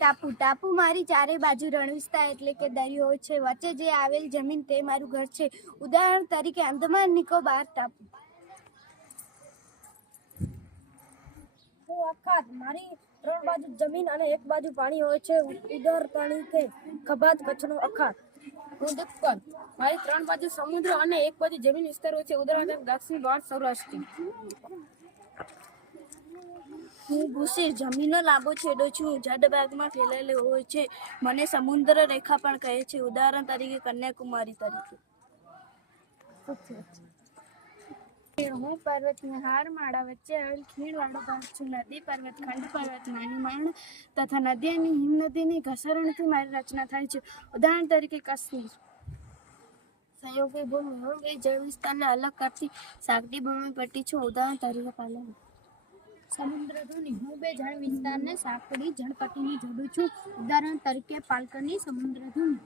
ટાપુ ટાપુ મારી ચારે બાજુ રણ વિસ્તાર એટલે કે દરિયો છે. વચ્ચે જે આવેલ જમીન તે મારું ઘર છે. ઉદાહરણ તરીકે અંદમાન નિકોબાર ટાપુ. અખાત મારી 3 બાજુ જમીન અને 1 બાજુ પાણી હોય છે. ઉદાહરણ તરીકે ખભાત કચ્છનો અખાત. હું દુક્કર મારી 3 બાજુ સમુદ્ર અને 1 બાજુ જમીન વિસ્તાર હોય છે. ઉદાહરણ તરીકે દક્ષિણ ભારત સૌરાષ્ટ્ર. હું ભૂસી જમીનનો લાંબો છેડો છું. જળ ભાગમાં ફેલાયેલો હોય છે. મને સમુદ્ર રેખા પણ કહે છે. ઉદાહરણ તરીકે કન્યાકુમારી તરીકે. હું પર્વતની હારમાળા વચ્ચે આવેલ ખીણવાળો ભાગ છું. નદી પર્વત ખંડ પર્વત નાની માંડ તથા નદી અને હિમનદીની ઘસરણથી મારી રચના થાય છે. ઉદાહરણ તરીકે કાશ્મીર. સંયોગી ભૂમિ હું બે જળ વિસ્તારને અલગ કરતી સાગડી ભૂમિ પટ્ટી છું. ઉદાહરણ તરીકે પાલન. સમુદ્ર ધુની હું બે જળ વિસ્તારને સાંકડી જળપટ્ટીની જોડું છું. ઉદાહરણ તરીકે પાલકરની સમુદ્ર ધુની.